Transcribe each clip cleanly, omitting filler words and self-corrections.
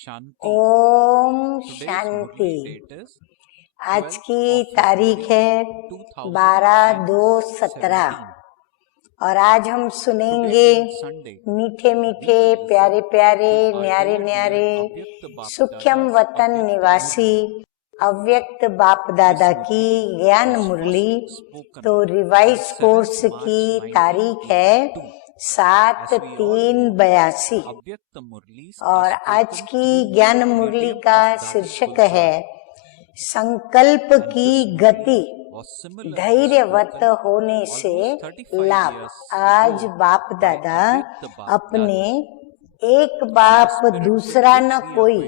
Shanti. Om Today's Shanti. Murli date is आज 12th की of तारीख है November 12/2/17 2017। और आज हम सुनेंगे Today being Sunday, मीठे मीठे we will प्यारे प्यारे listen to न्यारे our न्यारे dear अव्यक्त बाप सूक्ष्म दादा's वतन अव्यक्त निवासी मुरली। अव्यक्त बाप दादा This की Murli ज्ञान was मुरली। first spoken तो on revise 7th course March की तारीख है 1982। 7/3/82 अव्यक्त मुरली और आज की ज्ञान मुरली का शीर्षक है संकल्प की गति धैर्यवत होने से लाभ। आज बाप दादा अपने एक बाप दूसरा न कोई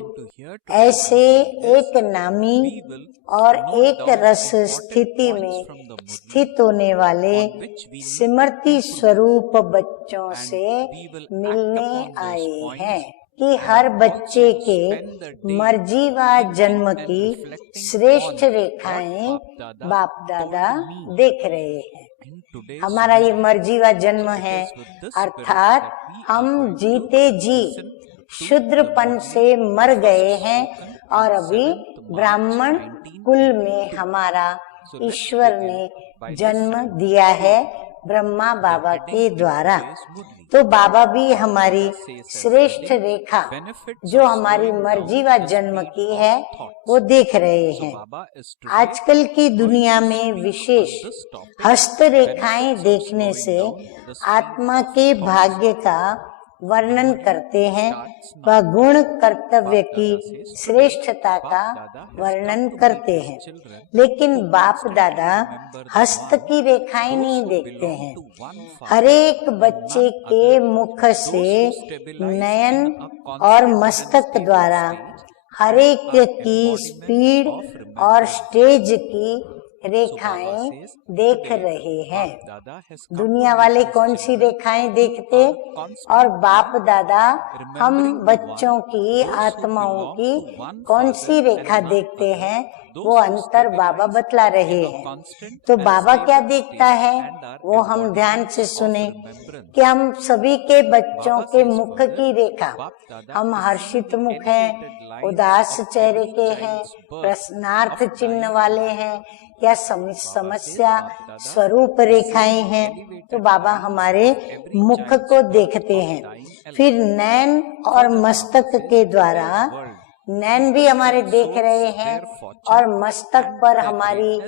ऐसे एक नामी और एक रस स्थिति में स्थित होने वाले स्मृति स्वरूप बच्चों से मिलने आए हैं कि हर बच्चे के मर्जी व जन्म की श्रेष्ठ रेखाएं बाप दादा देख रहे हैं। हमारा ये मर्जी व जन्म है, अर्थात हम जीते जी शूद्रपन से मर गए हैं और अभी ब्राह्मण कुल में हमारा ईश्वर ने जन्म दिया है ब्रह्मा बाबा के द्वारा। तो बाबा भी हमारी श्रेष्ठ रेखा जो हमारी मर्जी व जन्म की है वो देख रहे हैं। आजकल की दुनिया में विशेष हस्त रेखाएं देखने से आत्मा के भाग्य का वर्णन करते हैं व गुण कर्तव्य की श्रेष्ठता का वर्णन करते हैं, लेकिन बाप दादा हस्त की रेखाएं नहीं देखते हैं। हर एक बच्चे के मुख से नयन और मस्तक द्वारा हर एक की स्पीड और स्टेज की रेखाएं देख रहे हैं। दुनिया वाले कौन सी रेखाएं देखते और बाप दादा हम बच्चों की आत्माओं की कौन सी रेखा देखते हैं वो अंतर बाबा बतला रहे हैं। तो बाबा क्या देखता है वो हम ध्यान से सुने कि हम सभी के बच्चों के मुख की रेखा, हम हर्षित मुख हैं, उदास चेहरे के हैं, प्रश्नार्थ चिन्ह वाले हैं या समस्या स्वरूप रेखाएं हैं। तो बाबा हमारे मुख को देखते हैं। फिर नैन और मस्तक के द्वारा नैन भी हमारे देख रहे हैं और मस्तक पर हमारी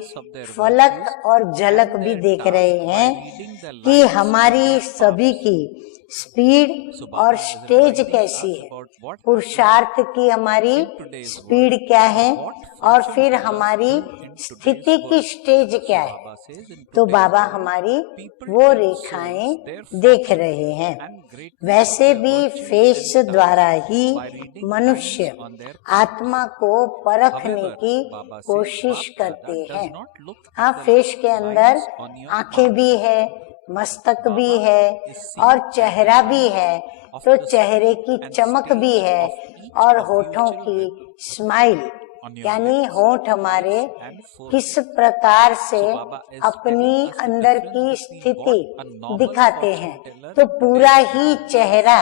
फलक और झलक भी देख रहे हैं कि हमारी सभी की स्पीड और स्टेज कैसी है, पुरुषार्थ की हमारी स्पीड क्या है और फिर हमारी स्थिति की स्टेज क्या है। तो बाबा हमारी वो रेखाएं देख रहे हैं। वैसे भी फेस द्वारा ही मनुष्य आत्मा को परखने की कोशिश करते हैं। हाँ, फेस के अंदर आंखें भी है, मस्तक भी है और चेहरा भी है, तो चेहरे की चमक भी है और होठों की स्माइल यानी होठ हमारे किस प्रकार से अपनी अंदर की स्थिति दिखाते हैं। तो पूरा ही चेहरा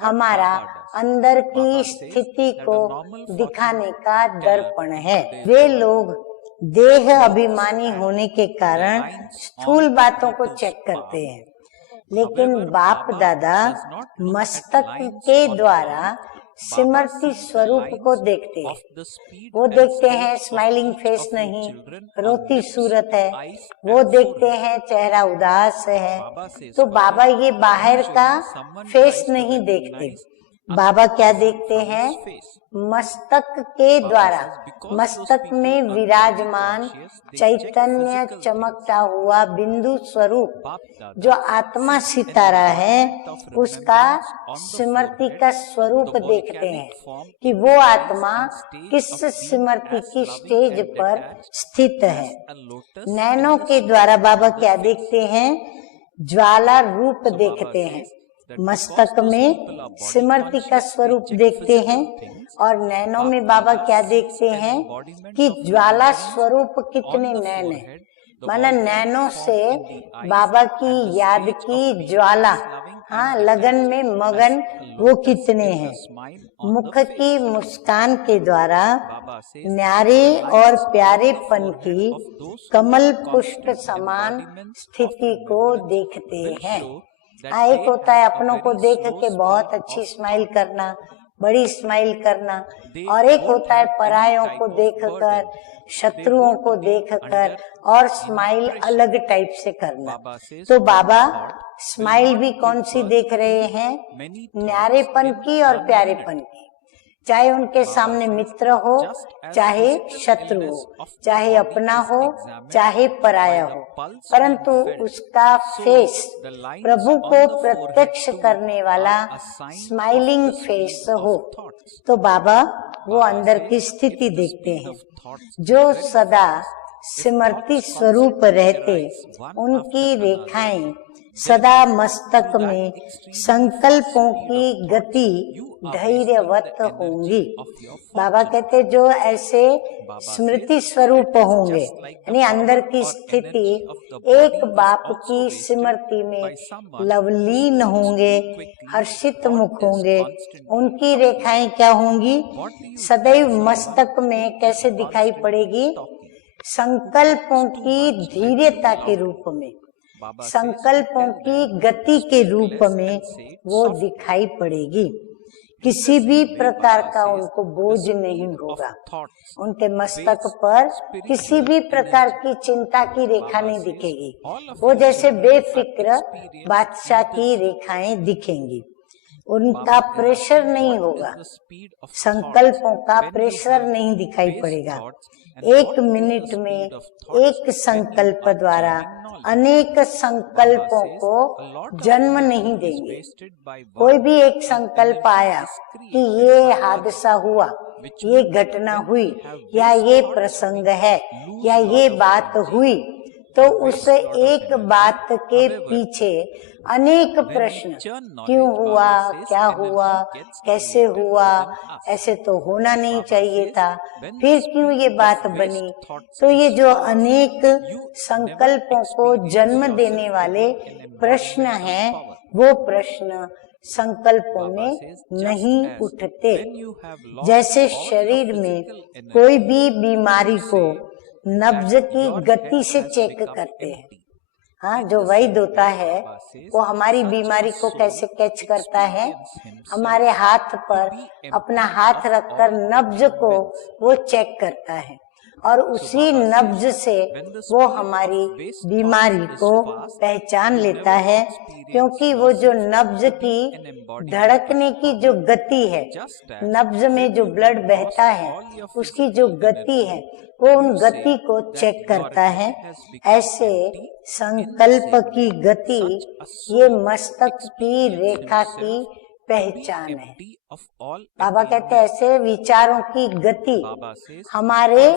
हमारा अंदर की स्थिति को दिखाने का दर्पण है। वे लोग देह अभिमानी होने के कारण स्थूल बातों को चेक करते हैं, लेकिन बाप दादा मस्तक के द्वारा स्मृति स्वरूप को देखते हैं। वो देखते हैं स्माइलिंग फेस नहीं, रोती सूरत है, वो देखते हैं चेहरा उदास है। तो बाबा ये बाहर का फेस नहीं देखते, बाबा क्या देखते हैं मस्तक के द्वारा, मस्तक में विराजमान चैतन्य चमकता हुआ बिंदु स्वरूप जो आत्मा सितारा है उसका स्मृति का स्वरूप देखते हैं कि वो आत्मा किस स्मृति की स्टेज पर स्थित है। नैनों के द्वारा बाबा क्या देखते हैं ज्वाला रूप देखते हैं, मस्तक में स्मृति का स्वरूप देखते हैं और नैनों में बाबा क्या देखते हैं कि ज्वाला स्वरूप कितने नैन है। माना नैनों से बाबा की याद की ज्वाला हाँ, लगन में मगन वो कितने हैं। मुख की मुस्कान के द्वारा न्यारे और प्यारेपन की कमल पुष्प समान स्थिति को देखते हैं। एक होता है अपनों को देख के बहुत अच्छी स्माइल करना, बड़ी स्माइल करना, और एक होता है परायों को देखकर, शत्रुओं को देखकर और स्माइल अलग टाइप से करना। तो बाबा स्माइल भी कौन सी देख रहे हैं? न्यारेपन की और प्यारेपन की। चाहे उनके सामने मित्र हो, चाहे शत्रु हो, चाहे अपना हो, चाहे पराया हो, परंतु उसका फेस प्रभु को प्रत्यक्ष करने वाला स्माइलिंग फेस हो। तो बाबा वो अंदर की स्थिति देखते हैं। जो सदा स्मृति स्वरूप रहते, उनकी रेखाएं सदा मस्तक में संकल्पों की गति धैर्यवत होंगी। बाबा कहते जो ऐसे स्मृति स्वरूप होंगे, यानी अंदर की स्थिति एक बाप की स्मृति में लवलीन होंगे, हर्षित मुख होंगे। उनकी रेखाएं क्या होंगी? सदैव मस्तक में कैसे दिखाई पड़ेगी? संकल्पों की धीरता के रूप में, संकल्पों की गति के रूप में वो दिखाई पड़ेगी। किसी भी प्रकार का उनको बोझ नहीं होगा। उनके मस्तक पर किसी भी प्रकार की चिंता की रेखा नहीं दिखेगी। वो जैसे बेफिक्र बादशाह की रेखाएं दिखेंगी। उनका प्रेशर नहीं होगा, संकल्पों का प्रेशर नहीं दिखाई पड़ेगा। एक मिनट में एक संकल्प द्वारा अनेक संकल्पों को जन्म नहीं देंगे। कोई भी एक संकल्प आया कि ये हादसा हुआ, ये घटना हुई, या ये प्रसंग है, या ये बात हुई, तो उस एक बात के पीछे अनेक प्रश्न, क्यों हुआ, क्या हुआ, कैसे हुआ, ऐसे तो होना नहीं चाहिए था, फिर क्यों ये बात बनी। तो ये जो अनेक संकल्पों को जन्म देने वाले प्रश्न हैं, वो प्रश्न संकल्पों में नहीं उठते। जैसे शरीर में कोई भी बीमारी को नब्ज की गति से चेक करते हैं। हाँ, जो वैद्य होता है वो हमारी बीमारी को कैसे कैच करता है? हमारे हाथ पर अपना हाथ रखकर नब्ज को वो चेक करता है, और उसी नब्ज से वो हमारी बीमारी को पहचान लेता है। क्योंकि वो जो नब्ज की धड़कने की जो गति है, नब्ज में जो ब्लड बहता है, उसकी जो गति है, वो उन गति को चेक करता है। ऐसे संकल्प की गति ये मस्तक की रेखा की पहचान है। बाबा कहते हैं ऐसे विचारों की गति हमारे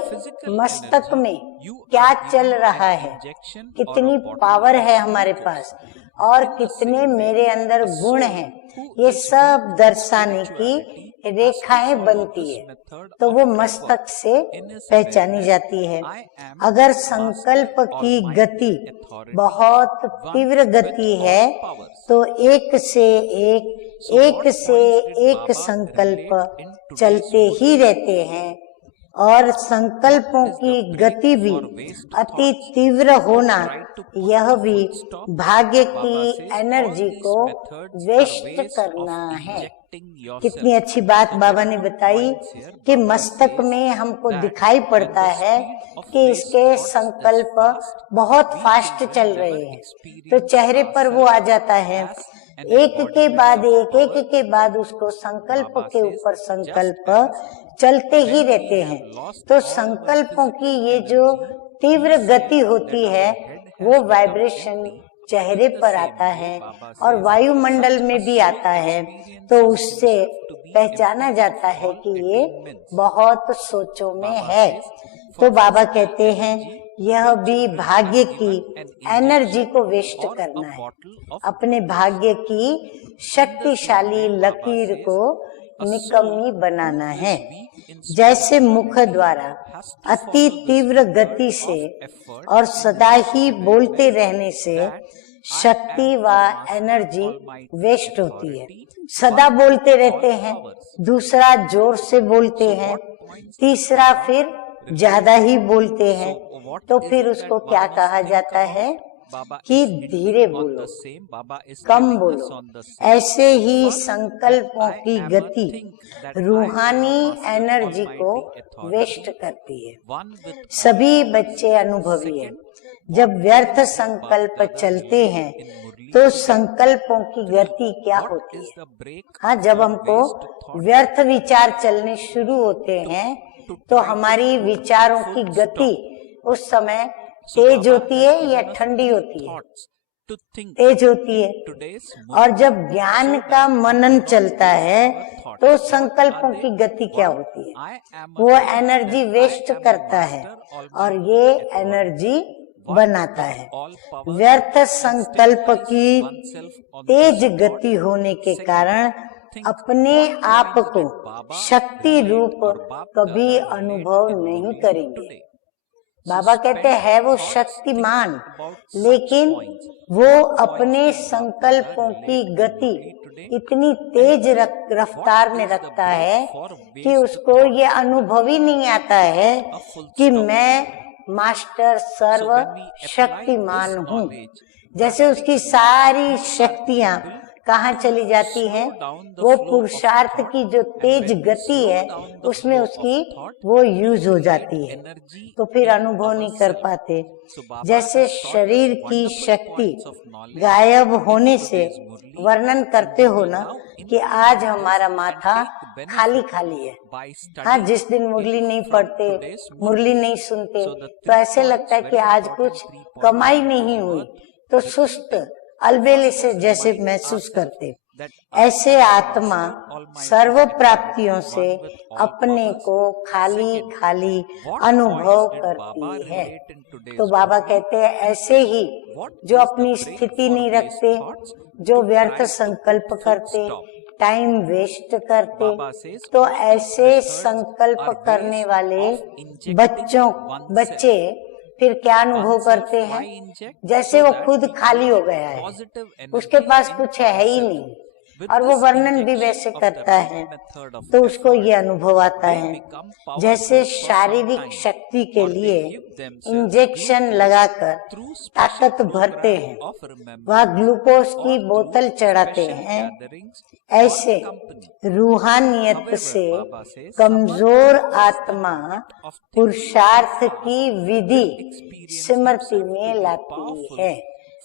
मस्तक में क्या चल रहा है, कितनी पावर है हमारे पास, और कितने मेरे अंदर गुण हैं, ये सब दर्शाने की रेखाएं बनती है। तो वो मस्तक से पहचानी जाती है। अगर संकल्प की गति बहुत तीव्र गति है, तो एक से एक संकल्प चलते ही रहते हैं, और संकल्पों की गति भी अति तीव्र होना, यह भी भाग्य की एनर्जी को वेस्ट करना है। कितनी अच्छी बात बाबा ने बताई कि मस्तक में हमको दिखाई पड़ता है कि इसके संकल्प बहुत फास्ट चल रहे हैं, तो चेहरे पर वो आ जाता है। एक के बाद उसको संकल्प के ऊपर संकल्प चलते ही रहते हैं। तो संकल्पों की ये जो तीव्र गति होती है, वो वाइब्रेशन चेहरे पर आता है और वायुमंडल में भी आता है। तो उससे पहचाना जाता है कि ये बहुत सोचों में है। तो बाबा कहते हैं यह भी भाग्य की एनर्जी को वेस्ट करना है, अपने भाग्य की शक्तिशाली लकीर को निकम्मी बनाना है। जैसे मुख द्वारा अति तीव्र गति से और सदा ही बोलते रहने से शक्ति व एनर्जी वेस्ट होती है। सदा बोलते रहते हैं, दूसरा जोर से बोलते हैं, तीसरा फिर ज्यादा ही बोलते हैं, तो फिर उसको क्या कहा जाता है कि धीरे बोलो, कम बोलो। ऐसे ही संकल्पों की गति रूहानी एनर्जी को वेस्ट करती है। सभी बच्चे अनुभवी हैं। जब व्यर्थ संकल्प चलते हैं तो संकल्पों की गति क्या होती है? हाँ, जब हमको व्यर्थ विचार चलने शुरू होते हैं तो हमारी विचारों की गति उस समय तेज होती है या ठंडी होती है? तेज होती है। और जब ज्ञान का मनन चलता है तो संकल्पों की गति क्या होती है? वो एनर्जी वेस्ट करता है और ये एनर्जी बनाता है। व्यर्थ संकल्प की तेज गति होने के कारण अपने आप को शक्ति रूप कभी अनुभव नहीं करेंगे। बाबा कहते हैं वो शक्तिमान, लेकिन वो अपने संकल्पों की गति इतनी तेज रफ्तार में रखता है कि उसको ये अनुभव ही नहीं आता है कि मैं मास्टर सर्व शक्तिमान हूँ। जैसे उसकी सारी शक्तियाँ कहाँ चली जाती हैं? वो पुरुषार्थ की जो तेज गति है उसमें उसकी वो यूज हो जाती है, तो फिर अनुभव नहीं कर पाते। जैसे शरीर की शक्ति गायब होने से वर्णन करते हो ना कि आज हमारा माथा खाली खाली है। हाँ, जिस दिन मुरली नहीं पढ़ते, मुरली नहीं सुनते, तो ऐसे लगता है कि आज कुछ कमाई नहीं हुई, तो सुस्त अलबेले से जैसे महसूस करते। ऐसे आत्मा सर्व प्राप्तियों से अपने को खाली खाली अनुभव करती है। तो बाबा कहते हैं ऐसे ही जो अपनी स्थिति नहीं रखते, जो व्यर्थ संकल्प करते, टाइम वेस्ट करते, तो ऐसे संकल्प करने वाले बच्चे फिर क्या अनुभव करते हैं? जैसे वो खुद खाली हो गया है, उसके पास कुछ है ही नहीं, और वो वर्णन भी वैसे करता है, तो उसको ये अनुभव आता है जैसे शारीरिक शक्ति के लिए इंजेक्शन लगाकर ताकत भरते हैं, वह ग्लूकोज की बोतल चढ़ाते हैं। ऐसे रूहानियत से कमजोर आत्मा पुरुषार्थ की विधि स्मृति में लाती है।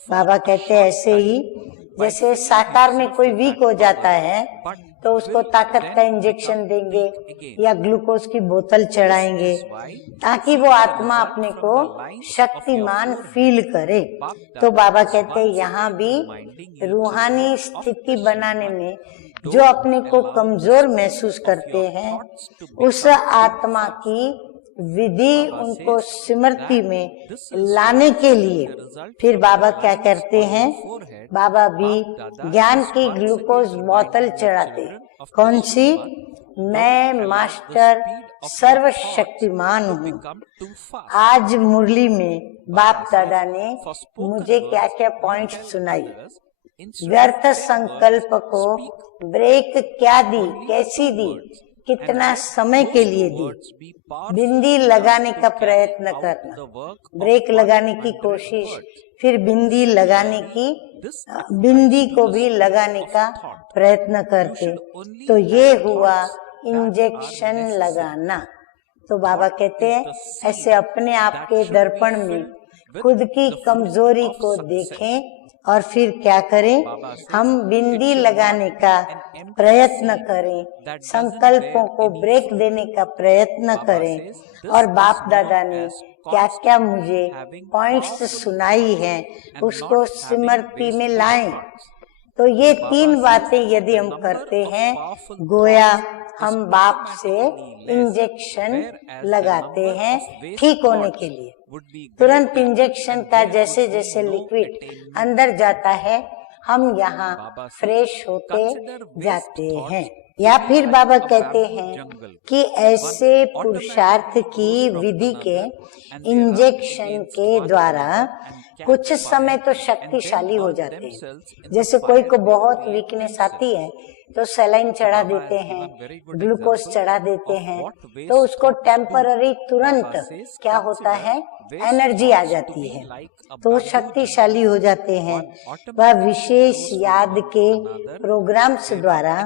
बाबा कहते हैं ऐसे ही जैसे साकार में कोई वीक हो जाता है तो उसको ताकत का इंजेक्शन देंगे या ग्लूकोज की बोतल चढ़ाएंगे ताकि वो आत्मा अपने को शक्तिमान फील करे। तो बाबा कहते हैं यहाँ भी रूहानी स्थिति बनाने में जो अपने को कमजोर महसूस करते हैं, उस आत्मा की विधि उनको स्मृति में लाने के लिए फिर बाबा क्या करते हैं? बाबा भी ज्ञान की ग्लूकोज बोतल चढ़ाते। कौन सी? मैं मास्टर सर्वशक्तिमान हूँ। आज मुरली में बाप दादा ने मुझे क्या क्या पॉइंट सुनाई। व्यर्थ संकल्प को ब्रेक क्या दी, कैसी दी, कितना समय के लिए दी। बिंदी लगाने का प्रयत्न करना, ब्रेक लगाने की कोशिश, फिर बिंदी लगाने की, बिंदी को भी लगाने का प्रयत्न करते, तो ये हुआ इंजेक्शन लगाना। तो बाबा कहते हैं ऐसे अपने आप के दर्पण में खुद की कमजोरी को देखें और फिर क्या करें? हम बिंदी लगाने का प्रयत्न करें, संकल्पों को ब्रेक देने का प्रयत्न करें, और बाप दादा ने क्या क्या मुझे पॉइंट्स सुनाई हैं उसको स्मृति में लाएं। तो ये तीन बातें यदि हम करते हैं, गोया हम बाप से इंजेक्शन लगाते हैं ठीक होने के लिए। तुरंत इंजेक्शन का जैसे जैसे लिक्विड अंदर जाता है, हम यहाँ फ्रेश होते जाते हैं। या फिर बाबा कहते हैं कि ऐसे पुरुषार्थ की विधि के इंजेक्शन के द्वारा कुछ समय तो शक्तिशाली हो जाते हैं। जैसे कोई को बहुत वीकनेस आती है तो सलाइन चढ़ा देते हैं, ग्लूकोज चढ़ा देते हैं, तो उसको टेम्पररी तुरंत क्या होता है, एनर्जी आ जाती है, तो वो शक्तिशाली हो जाते हैं। वह विशेष याद के प्रोग्राम्स द्वारा,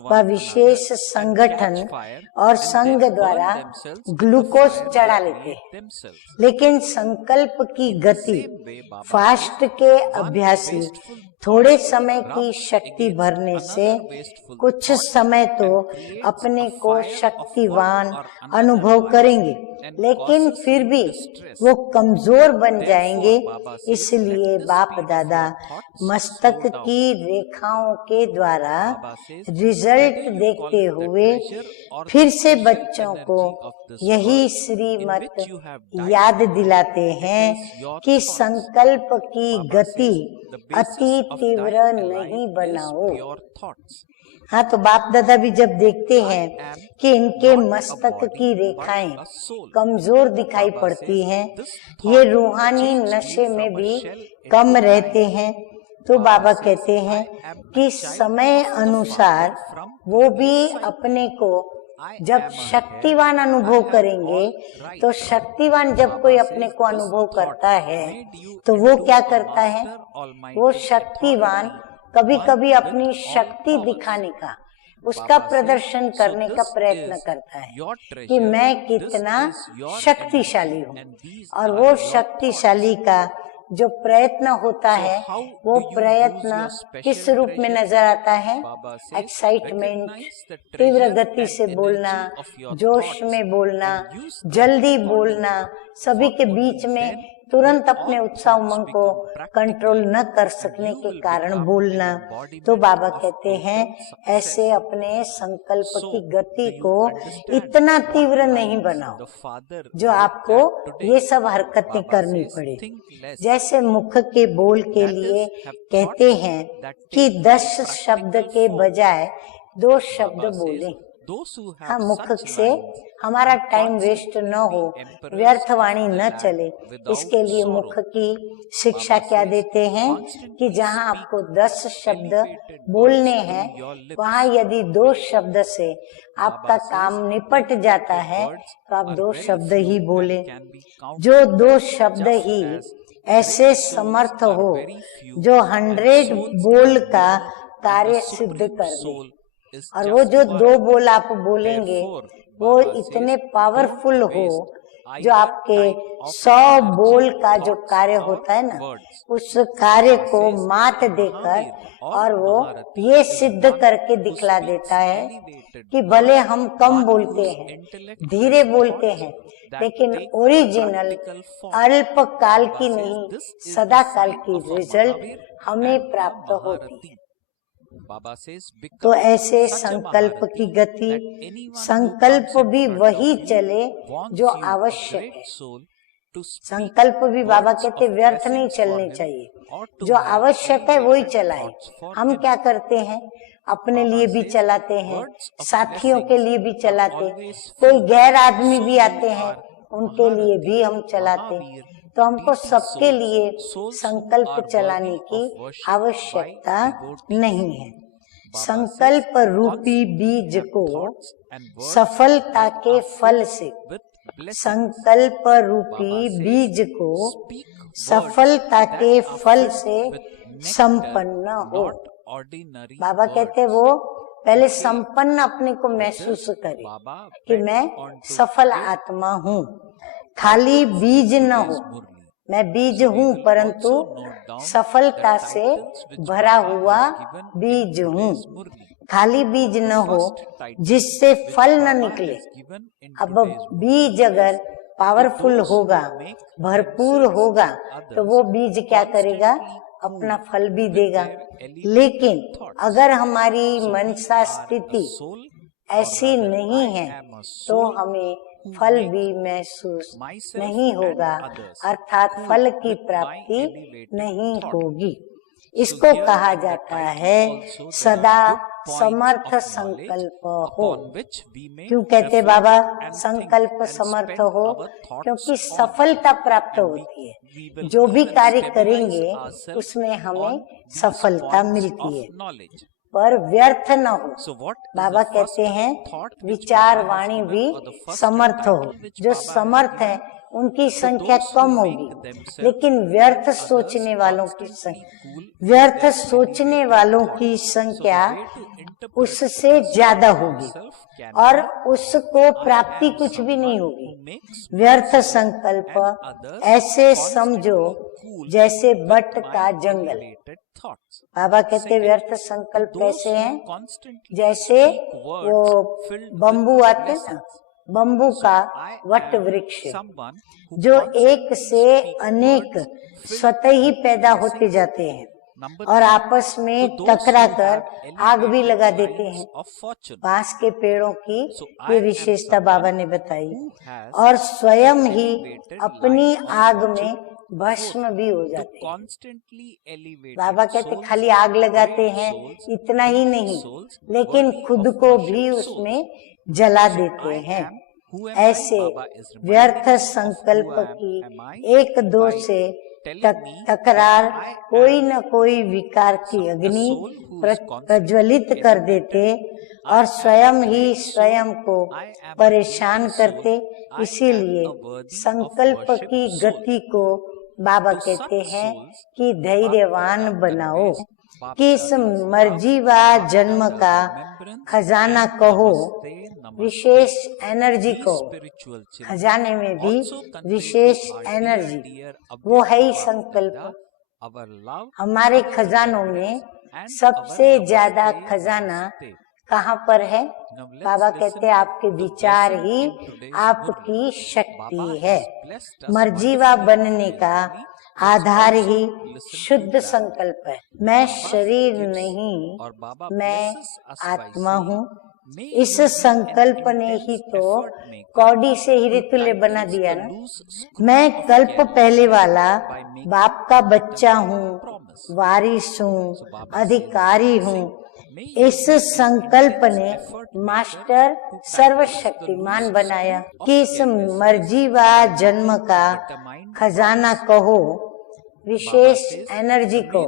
वह विशेष संगठन और संघ द्वारा ग्लूकोज चढ़ा लेते हैं। लेकिन संकल्प की गति, फास्ट के अभ्यासी थोड़े समय की शक्ति भरने से कुछ समय तो अपने को शक्तिवान अनुभव करेंगे, लेकिन फिर भी वो कमजोर बन जाएंगे। इसलिए बाप दादा मस्तक की रेखाओं के द्वारा रिजल्ट देखते हुए फिर से बच्चों को यही श्रीमत याद दिलाते हैं कि संकल्प की गति अति तीव्र नहीं बनाओ। हाँ, तो बाप दादा भी जब देखते हैं कि इनके मस्तक की रेखाएं कमजोर दिखाई पड़ती हैं, ये रूहानी नशे में भी कम रहते हैं, तो बाबा कहते हैं कि समय अनुसार वो भी अपने को जब शक्तिवान अनुभव करेंगे, तो शक्तिवान जब कोई अपने को अनुभव करता है तो वो क्या करता है, वो शक्तिवान कभी कभी अपनी शक्ति दिखाने का, उसका प्रदर्शन करने का प्रयत्न करता है कि मैं कितना शक्तिशाली हूँ। और वो शक्तिशाली का जो प्रयत्न होता है, वो प्रयत्न किस रूप में नजर आता है, एक्साइटमेंट, तीव्र गति से बोलना, जोश में बोलना, जल्दी बोलना, सभी के बीच में तुरंत अपने उत्साह उमंग को कंट्रोल न कर सकने के कारण बोलना। तो बाबा कहते हैं ऐसे अपने संकल्प की गति को इतना तीव्र नहीं बनाओ जो आपको ये सब हरकतें करनी पड़े। जैसे मुख के बोल के लिए कहते हैं कि 10 शब्द के बजाय 2 शब्द बोलें। हाँ, मुख से हमारा टाइम वेस्ट न हो, व्यर्थ वाणी न चले, इसके लिए मुख की शिक्षा क्या देते हैं कि जहाँ आपको 10 शब्द बोलने हैं, वहाँ यदि 2 शब्द से आपका काम निपट जाता है तो आप 2 शब्द ही बोले। जो 2 शब्द ही ऐसे समर्थ हो जो 100 बोल का कार्य सिद्ध कर दे, और वो जो 2 बोल आप बोलेंगे वो इतने पावरफुल हो जो आपके 100 बोल का जो कार्य होता है ना, उस कार्य को मात देकर और वो ये सिद्ध करके दिखला देता है कि भले हम कम बोलते हैं, धीरे बोलते हैं, लेकिन ओरिजिनल अल्प काल की नहीं, सदा काल की रिजल्ट हमें प्राप्त होती है। तो ऐसे संकल्प की गति, संकल्प भी वही चले जो आवश्यक है। संकल्प भी बाबा कहते व्यर्थ नहीं चलने चाहिए, जो आवश्यक है वही चलाए। हम क्या करते हैं, अपने लिए भी चलाते हैं, साथियों के लिए भी चलाते, कोई गैर आदमी भी आते हैं उनके लिए भी हम चलाते। तो हमको सबके लिए संकल्प चलाने की आवश्यकता नहीं है। संकल्प रूपी बीज को सफलता के फल से, संकल्प रूपी बीज को सफलता के फल से संपन्न हो। बाबा कहते वो पहले संपन्न अपने को महसूस करे कि मैं सफल आत्मा हूँ, खाली बीज न हो। मैं बीज हूँ परंतु सफलता से भरा हुआ बीज हूँ, खाली बीज न हो जिससे फल न निकले। अब बीज अगर पावरफुल होगा, भरपूर होगा, तो वो बीज क्या करेगा, अपना फल भी देगा। लेकिन अगर हमारी मनसा स्थिति ऐसी नहीं है तो हमें फल भी महसूस नहीं होगा, अर्थात फल की प्राप्ति नहीं होगी। इसको कहा जाता है सदा समर्थ संकल्प हो। क्यों कहते बाबा संकल्प समर्थ हो? क्योंकि सफलता प्राप्त होती है। जो भी कार्य करेंगे उसमें हमें सफलता मिलती है, पर व्यर्थ न हो। बाबा कहते हैं विचार वाणी भी समर्थ हो। जो समर्थ है उनकी संख्या कम होगी, लेकिन व्यर्थ सोचने वालों की संख्या उससे ज्यादा होगी और उसको प्राप्ति कुछ भी नहीं होगी। व्यर्थ संकल्प ऐसे समझो जैसे बट का जंगल। बाबा कहते व्यर्थ संकल्प कैसे हैं? जैसे वो बम्बू आते ना, बम्बू का वट वृक्ष जो एक से अनेक स्वतः ही पैदा होते जाते हैं और आपस में टकरा कर आग भी लगा देते हैं। बांस के पेड़ों की ये विशेषता बाबा ने बताई और स्वयं ही अपनी आग में भस्म भी हो जाते हैं। बाबा कहते खाली आग लगाते हैं इतना ही नहीं, लेकिन खुद को भी उसमें जला देते हैं। ऐसे व्यर्थ संकल्प की एक दो से तकरार कोई न कोई विकार की अग्नि प्रज्वलित कर देते और स्वयं ही स्वयं को परेशान करते। इसीलिए संकल्प की गति को बाबा कहते हैं कि धैर्यवान बनाओ, कि इस मर्जी व जन्म का खजाना कहो, विशेष एनर्जी को। खजाने में भी विशेष एनर्जी वो है ही संकल्प। हमारे खजानों में सबसे ज्यादा खजाना कहाँ पर है? बाबा कहते हैं आपके विचार ही आपकी शक्ति है। मर्जीवा बनने का आधार ही शुद्ध संकल्प है। मैं शरीर नहीं, मैं आत्मा हूँ। इस संकल्प ने ही तो कौड़ी से हीरे तुल्य बना दिया ना। मैं कल्प पहले वाला बाप का बच्चा हूँ, वारिस हूँ, अधिकारी हूँ। इस संकल्प ने मास्टर सर्वशक्तिमान बनाया कि इस मर्जी व जन्म का खजाना कहो, विशेष एनर्जी को।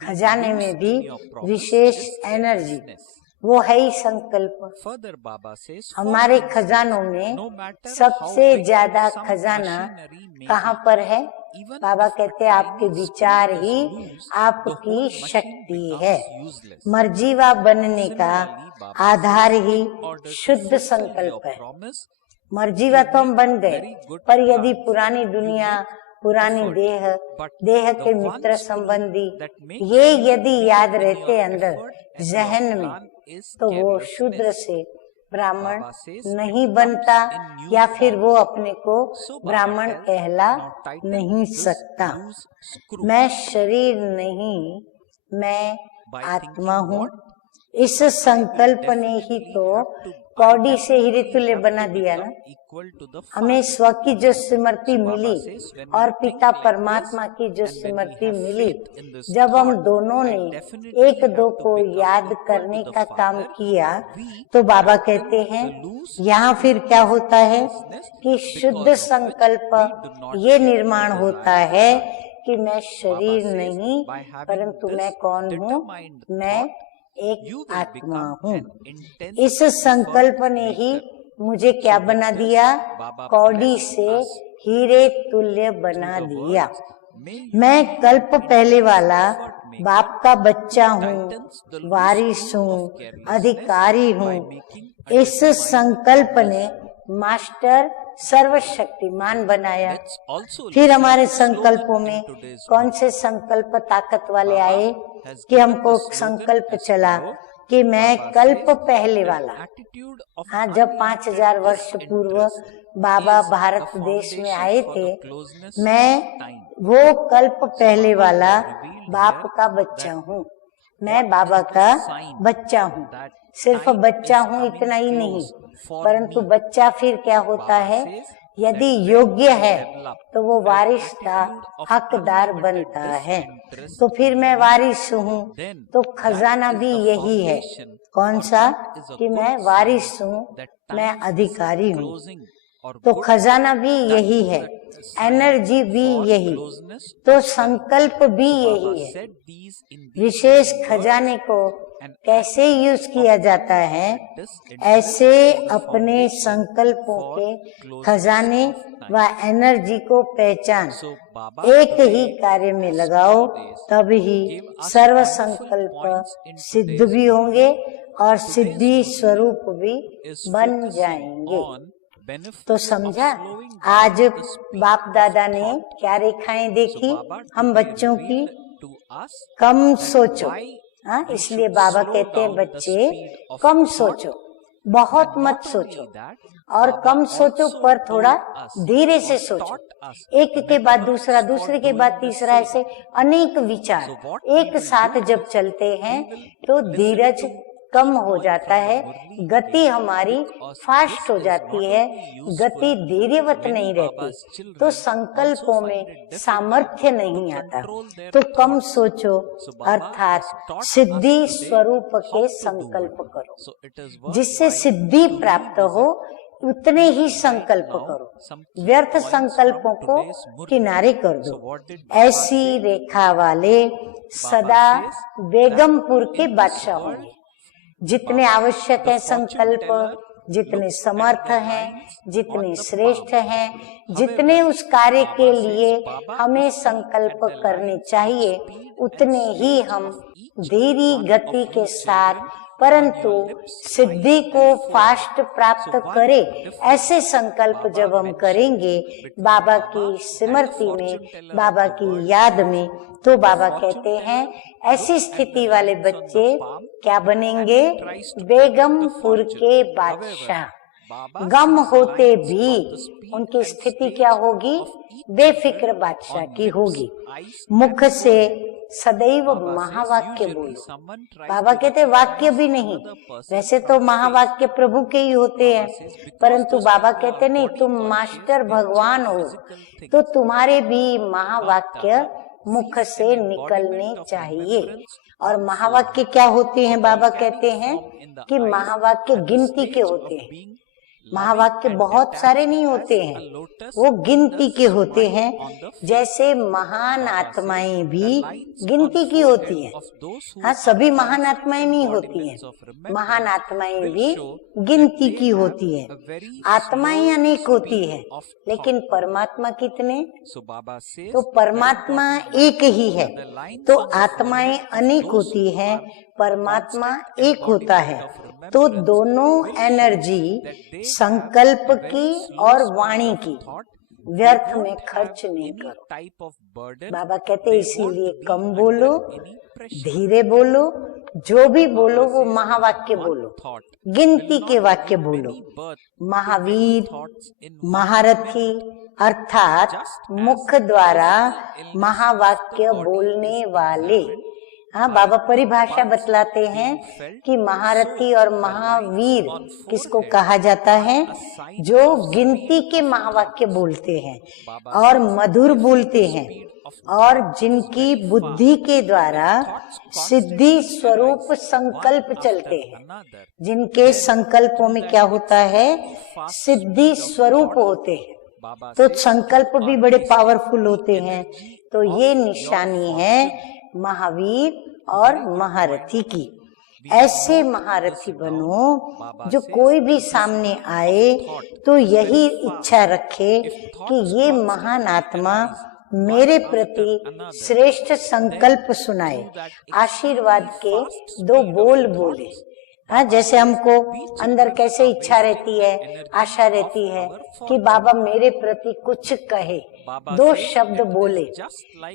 खजाने में भी विशेष एनर्जी वो है ही संकल्प। हमारे खजानों में सबसे ज्यादा खजाना कहाँ पर है? बाबा कहते हैं आपके विचार ही आपकी शक्ति है। मर्जीवा बनने का आधार ही शुद्ध संकल्प है। मर्जीवा तो हम बन गए, पर यदि पुरानी दुनिया, पुरानी देह के मित्र संबंधी ये यदि याद रहते अंदर जहन में, तो वो शूद्र से ब्राह्मण नहीं बनता, या फिर वो अपने को ब्राह्मण कहला नहीं सकता। मैं शरीर नहीं, मैं आत्मा हूँ। इस संकल्प ने ही तो कौड़ी से हीरे तुल्य बना दिया ना। हमें स्व की जो स्मृति मिली और पिता परमात्मा की जो स्मृति मिली, जब हम दोनों ने एक दो को याद करने का काम किया, तो बाबा कहते हैं यहाँ फिर क्या होता है कि शुद्ध संकल्प ये निर्माण होता है कि मैं शरीर नहीं, परंतु मैं कौन हूँ? मैं एक आत्मा हूँ। इस संकल्प ने ही मुझे क्या बना दिया? कौड़ी से हीरे तुल्य बना दिया। मैं कल्प पहले वाला बाप का बच्चा हूँ, वारिस हूँ, अधिकारी हूँ। इस संकल्प ने मास्टर सर्वशक्तिमान बनाया। फिर हमारे संकल्पों में कौन से संकल्प ताकत वाले आए कि हमको संकल्प चला कि मैं कल्प पहले वाला। हाँ, जब 5000 वर्ष पूर्व बाबा भारत देश में आए थे, मैं वो कल्प पहले वाला बाप का बच्चा हूँ। मैं बाबा का बच्चा हूँ। सिर्फ बच्चा हूँ इतना ही नहीं, परंतु बच्चा फिर क्या होता है यदि योग्य है तो वो वारिस का हकदार बनता है। तो फिर मैं वारिस हूँ, तो खजाना भी यही है। कौन सा? कि मैं वारिस हूँ, मैं अधिकारी हूँ। तो खजाना भी यही है, एनर्जी भी यही, तो संकल्प भी यही है। विशेष खजाने को कैसे यूज किया जाता है? ऐसे अपने संकल्पों के खजाने व एनर्जी को पहचान एक ही कार्य में लगाओ, तब ही सर्व संकल्प सिद्ध भी होंगे और सिद्धि स्वरूप भी बन जाएंगे। तो समझा, आज बाप दादा ने क्या रेखाएं देखी हम बच्चों की? कम सोचो। हाँ, इसलिए बाबा कहते हैं बच्चे कम सोचो, बहुत मत सोचो, और कम सोचो पर थोड़ा धीरे से सोचो। एक के बाद दूसरा, दूसरे के बाद तीसरा, ऐसे अनेक विचार एक साथ जब चलते हैं तो धीरज कम हो जाता है, गति हमारी फास्ट हो जाती है, गति धीरेवत नहीं रहती, तो संकल्पों में सामर्थ्य नहीं आता। तो कम सोचो अर्थात सिद्धि स्वरूप के संकल्प करो, जिससे सिद्धि प्राप्त हो उतने ही संकल्प करो, व्यर्थ संकल्पों को किनारे कर दो। ऐसी रेखा वाले सदा बेगमपुर के बादशाह होंगे। जितने आवश्यक है संकल्प, जितने समर्थ हैं, जितने श्रेष्ठ हैं, जितने उस कार्य के लिए हमें संकल्प करने चाहिए, उतने ही हम धीरी गति के साथ परंतु सिद्धि को फास्ट प्राप्त करे, ऐसे संकल्प जब हम करेंगे बाबा की स्मृति में, बाबा की याद में, तो बाबा कहते हैं ऐसी स्थिति वाले बच्चे क्या बनेंगे? बेगमपुर के बादशाह। गम होते भी उनकी स्थिति क्या होगी? बेफिक्र बादशाह की होगी। मुख से सदैव महावाक्य बोलो। बाबा कहते वाक्य भी नहीं, वैसे तो महावाक्य प्रभु के ही होते हैं, परंतु बाबा कहते नहीं, तुम मास्टर भगवान हो तो तुम्हारे भी महावाक्य मुख से निकलने चाहिए। और महावाक्य क्या होते हैं? बाबा कहते हैं कि महावाक्य गिनती के होते हैं। महावाक्य बहुत सारे नहीं होते हैं, वो गिनती के होते हैं। जैसे महान आत्माएं भी गिनती की होती हैं। हाँ, सभी महान आत्माएं नहीं होती हैं, महान आत्माएं भी गिनती की होती है। आत्माएं अनेक होती है, लेकिन परमात्मा कितने? तो परमात्मा एक ही है। तो आत्माएं अनेक होती है, परमात्मा एक होता है। तो दोनों एनर्जी संकल्प की और वाणी की व्यर्थ में खर्च नहीं करो। बाबा कहते इसीलिए कम बोलो, धीरे बोलो, जो भी बोलो वो महावाक्य बोलो, गिनती के वाक्य बोलो। महावीर, महारथी अर्थात मुख द्वारा महावाक्य बोलने वाले। हाँ, बाबा परिभाषा बतलाते हैं कि महारथी और महावीर किसको कहा जाता है? जो गिनती के महावाक्य बोलते हैं और मधुर बोलते हैं, और जिनकी बुद्धि के द्वारा सिद्धि स्वरूप संकल्प चलते हैं। जिनके संकल्पों में क्या होता है? सिद्धि स्वरूप होते हैं। तो संकल्प भी बड़े पावरफुल होते हैं। तो ये निशानी है महावीर और महारथी की। ऐसे महारथी बनो जो कोई भी सामने आए तो यही इच्छा रखे कि ये महान आत्मा मेरे प्रति श्रेष्ठ संकल्प सुनाए, आशीर्वाद के दो बोल बोले। हाँ, जैसे हमको अंदर कैसे इच्छा रहती है, आशा रहती है कि बाबा मेरे प्रति कुछ कहे, दो शब्द बोले।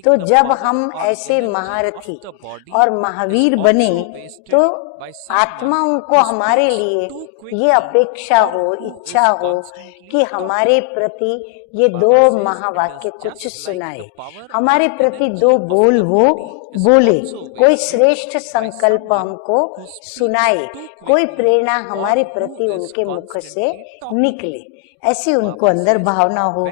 तो जब हम ऐसे महारथी और महावीर बने तो आत्माओं को हमारे लिए ये अपेक्षा हो, इच्छा हो कि हमारे प्रति ये दो महावाक्य कुछ सुनाए, हमारे प्रति दो बोल वो बोले, कोई श्रेष्ठ संकल्प हमको सुनाए, कोई प्रेरणा हमारे प्रति उनके मुख से निकले। ऐसी उनको अंदर भावना हो।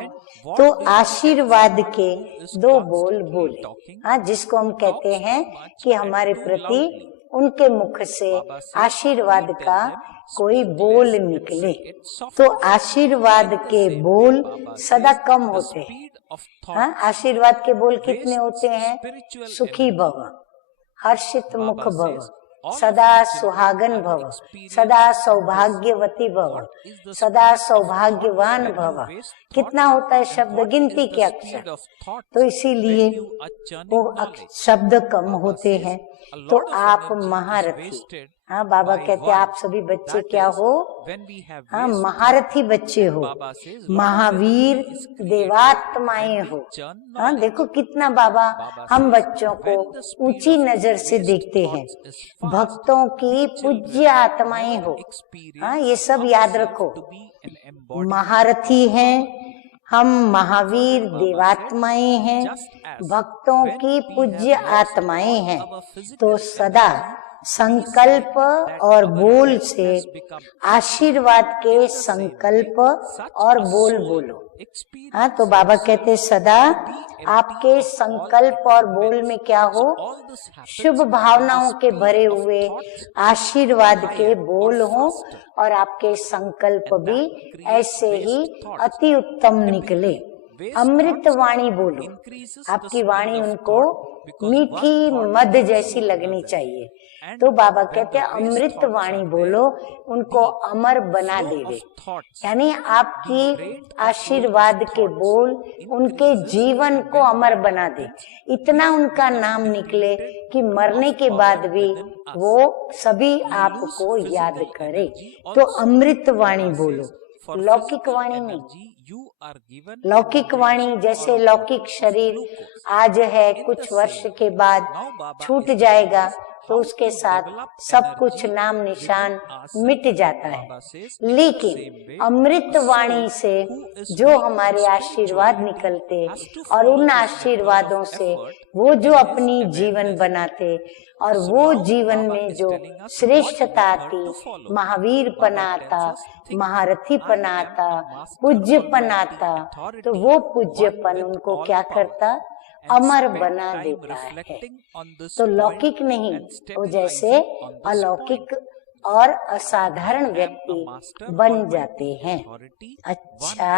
तो आशीर्वाद के दो बोल बोले, हाँ, जिसको हम कहते हैं कि हमारे प्रति उनके मुख से आशीर्वाद का कोई बोल निकले। तो आशीर्वाद के बोल सदा कम होते हैं। हाँ, आशीर्वाद के बोल कितने होते हैं? सुखी भव, हर्षित मुख भव, सदा सुहागन भव, सदा सौभाग्यवती भव, सदा सौभाग्यवान भव। कितना होता है शब्द? गिनती के अक्षर। तो इसीलिए वो शब्द कम होते हैं। तो आप महारथी, हाँ, बाबा कहते हैं आप सभी बच्चे क्या हो? हाँ, महारथी बच्चे हो, महावीर देवात्माएं हो। हाँ, देखो कितना बाबा हम बच्चों को ऊंची नजर से देखते हैं। भक्तों की पूज्य आत्माएं हो। हाँ, ये सब याद रखो। महारथी हैं हम, महावीर देवात्माएं हैं, भक्तों की पूज्य आत्माएं हैं। तो सदा संकल्प और बोल से आशीर्वाद के संकल्प और बोल बोलो। हाँ, तो बाबा कहते सदा आपके संकल्प और बोल में क्या हो? शुभ भावनाओं के भरे हुए आशीर्वाद के बोल हो, और आपके संकल्प भी ऐसे ही अति उत्तम निकले। अमृत वाणी बोलो। आपकी वाणी उनको मीठी मध जैसी लगनी चाहिए। तो बाबा कहते हैं अमृत वाणी बोलो, उनको अमर बना देवे। यानी आपकी आशीर्वाद के बोल उनके जीवन को अमर बना दे। इतना उनका नाम निकले कि मरने के बाद भी वो सभी आपको याद करे। तो अमृत वाणी बोलो, लौकिक वाणी नहीं। लौकिक वाणी जैसे लौकिक शरीर आज है, कुछ वर्ष के बाद छूट जाएगा, तो उसके साथ सब कुछ नाम निशान मिट जाता है। लेकिन अमृत वाणी से जो हमारे आशीर्वाद निकलते और उन आशीर्वादों से वो जो अपनी जीवन बनाते और वो जीवन में जो श्रेष्ठता आती, महावीर पनाता, महारथी पनाता, पूज्यपन आता, तो वो पूज्यपन उनको क्या करता? अमर बना देता है। तो लौकिक नहीं, वो जैसे अलौकिक और असाधारण व्यक्ति बन जाते हैं। अच्छा,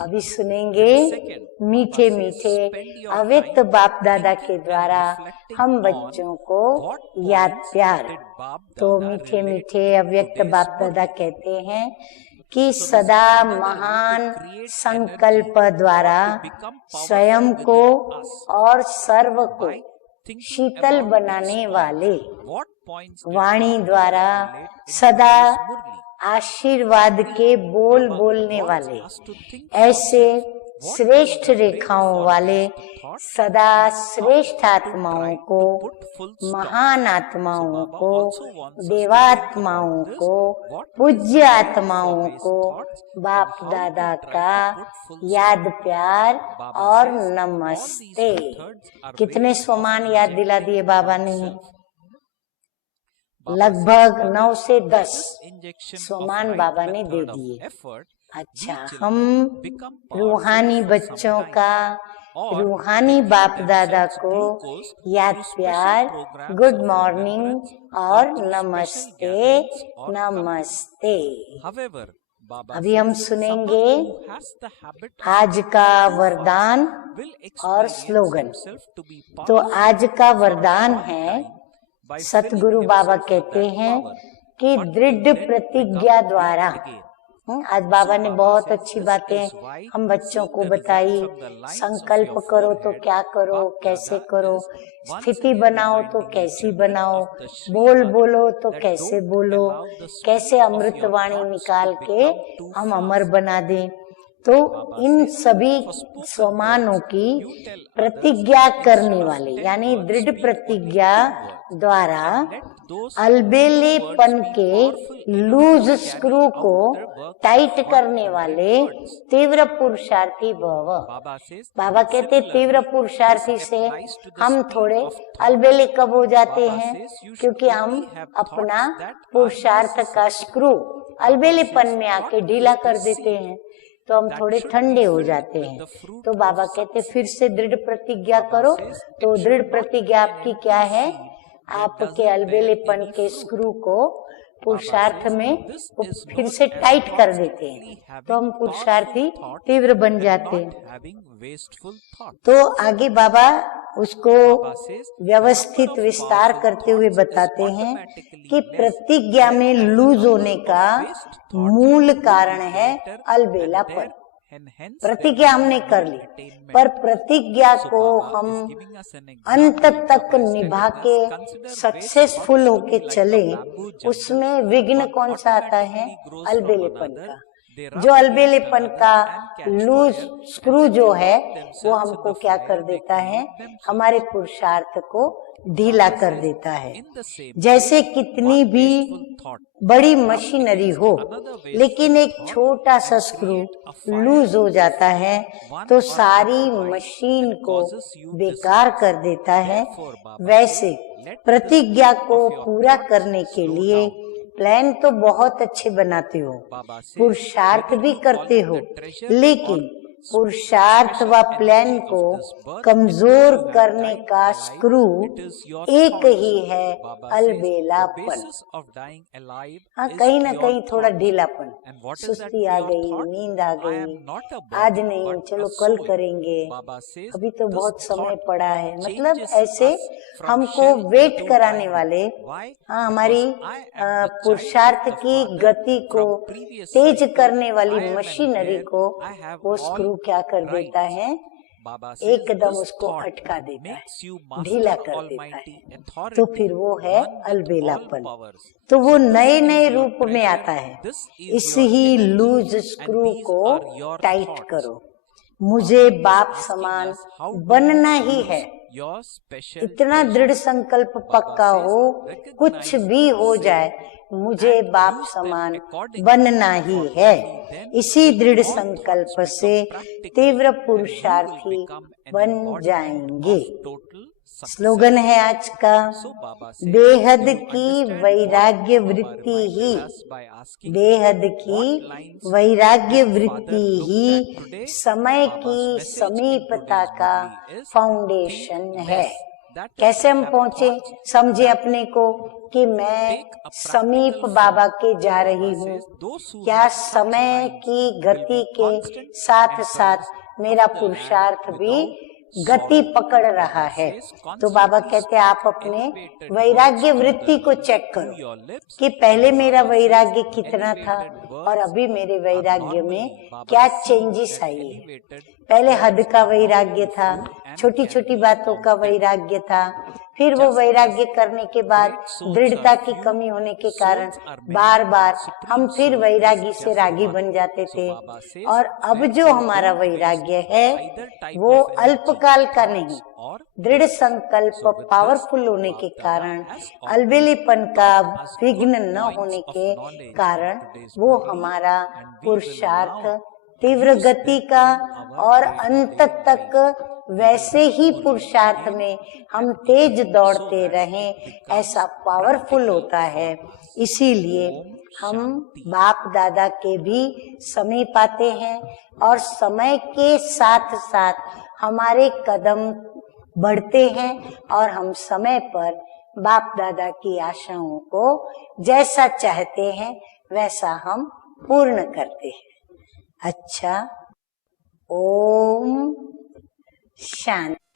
अभी सुनेंगे मीठे मीठे अव्यक्त बाप दादा के द्वारा हम बच्चों को याद प्यार। तो मीठे मीठे अव्यक्त बाप दादा कहते हैं कि सदा महान संकल्प द्वारा स्वयं को और सर्व को शीतल बनाने वाले वाणी द्वारा सदा आशीर्वाद के बोल बोलने वाले, ऐसे श्रेष्ठ रेखाओं वाले सदा श्रेष्ठ आत्माओं को, महान आत्माओं को, देवात्माओं को, पूज्य आत्माओं को बाप दादा का याद प्यार और नमस्ते। कितने स्वमान याद दिला दिए बाबा ने? लगभग 9 से 10 स्वमान बाबा ने दे दिए। अच्छा, हम रूहानी बच्चों का, रूहानी बाप दादा को याद प्यार, गुड मॉर्निंग और नमस्ते नमस्ते। अभी हम सुनेंगे आज का वरदान और स्लोगन। तो आज का वरदान है, सतगुरु बाबा कहते हैं कि दृढ़ प्रतिज्ञा द्वारा, आज बाबा ने बहुत अच्छी बातें हम बच्चों को बताई। संकल्प करो तो क्या करो, कैसे करो, स्थिति बनाओ तो कैसी बनाओ, बोल बोलो तो कैसे बोलो, कैसे अमृतवाणी निकाल के हम अमर बना दें। तो इन सभी स्वमानों की प्रतिज्ञा करने वाले, यानी दृढ़ प्रतिज्ञा द्वारा अलबेलेपन के लूज स्क्रू को टाइट करने वाले तीव्र पुरुषार्थी भव। बाबा कहते तीव्र पुरुषार्थी से हम थोड़े अलबेले कब हो जाते हैं? क्योंकि हम अपना पुरुषार्थ का स्क्रू अलबेलेपन में आके ढीला कर देते हैं, तो हम थोड़े ठंडे हो जाते हैं। तो बाबा कहते फिर से दृढ़ प्रतिज्ञा करो। तो दृढ़ प्रतिज्ञा आपकी क्या है? आपके अलबेलेपन के स्क्रू को पुरुषार्थ में वो फिर से टाइट कर देते हैं, तो हम पुरुषार्थी तीव्र बन जाते हैं। तो आगे बाबा उसको व्यवस्थित विस्तार करते हुए बताते हैं कि प्रतिज्ञा में लूज होने का मूल कारण है अलबेलापन। प्रतिज्ञा हमने कर ली, पर प्रतिज्ञा को हम अंत तक निभा के सक्सेसफुल होके चले, उसमें विघ्न कौन सा आता है? अलबेलेपन का। जो अलबेलेपन का लूज स्क्रू जो है वो हमको क्या कर देता है? हमारे पुरुषार्थ को ढीला कर देता है। जैसे कितनी भी बड़ी मशीनरी हो, लेकिन एक छोटा सा स्क्रू लूज हो जाता है तो सारी मशीन को बेकार कर देता है। वैसे प्रतिज्ञा को पूरा करने के लिए प्लान तो बहुत अच्छे बनाते हो, पुरुषार्थ भी करते हो, लेकिन पुरुषार्थ व प्लान को कमजोर करने का स्क्रू एक ही है, अलबेलापन। हाँ, कहीं ना कहीं थोड़ा ढीलापन, सुस्ती आ गई, नींद आ गई, आज नहीं चलो कल करेंगे, अभी तो बहुत समय पड़ा है, मतलब ऐसे हमको वेट कराने वाले, हाँ, हमारी पुरुषार्थ की गति को तेज करने वाली मशीनरी को वो स्क्रू क्या कर देता है? एकदम उसको अटका देता है, ढीला कर देता है। तो फिर वो है अलबेलापन। तो वो नए नए रूप में आता है। इस ही लूज स्क्रू को टाइट करो। मुझे बाप समान बनना ही है, इतना दृढ़ संकल्प पक्का हो, कुछ भी हो जाए मुझे बाप समान बनना ही है। इसी दृढ़ संकल्प से तीव्र पुरुषार्थी बन जाएंगे। स्लोगन है आज का, बेहद की वैराग्य वृत्ति ही, बेहद की वैराग्य वृत्ति ही समय की समीपता का फाउंडेशन है। कैसे हम पहुँचे? समझे अपने को कि मैं समीप बाबा के जा रही हूँ। क्या समय की गति के साथ साथ मेरा पुरुषार्थ भी गति पकड़ रहा है? तो बाबा कहते हैं आप अपने वैराग्य वृत्ति को चेक करो कि पहले मेरा वैराग्य कितना था और अभी मेरे वैराग्य में क्या चेंजेस आई है। पहले हद का वैराग्य था, छोटी छोटी बातों का वैराग्य था, फिर वो वैराग्य करने के बाद दृढ़ता की कमी होने के कारण बार बार हम फिर वैरागी से रागी बन जाते थे। और अब जो हमारा वैराग्य है वो अल्पकाल का नहीं, दृढ़ संकल्प पावरफुल होने के कारण, अलबेलेपन का विघ्न न होने के कारण वो हमारा पुरुषार्थ तीव्र गति का और अंत तक वैसे ही पुरुषार्थ में हम तेज दौड़ते रहें, ऐसा पावरफुल होता है। इसीलिए हम बाप दादा के भी समीप आते हैं और समय के साथ साथ हमारे कदम बढ़ते हैं और हम समय पर बाप दादा की आशाओं को जैसा चाहते हैं वैसा हम पूर्ण करते हैं। अच्छा, ओम शांति।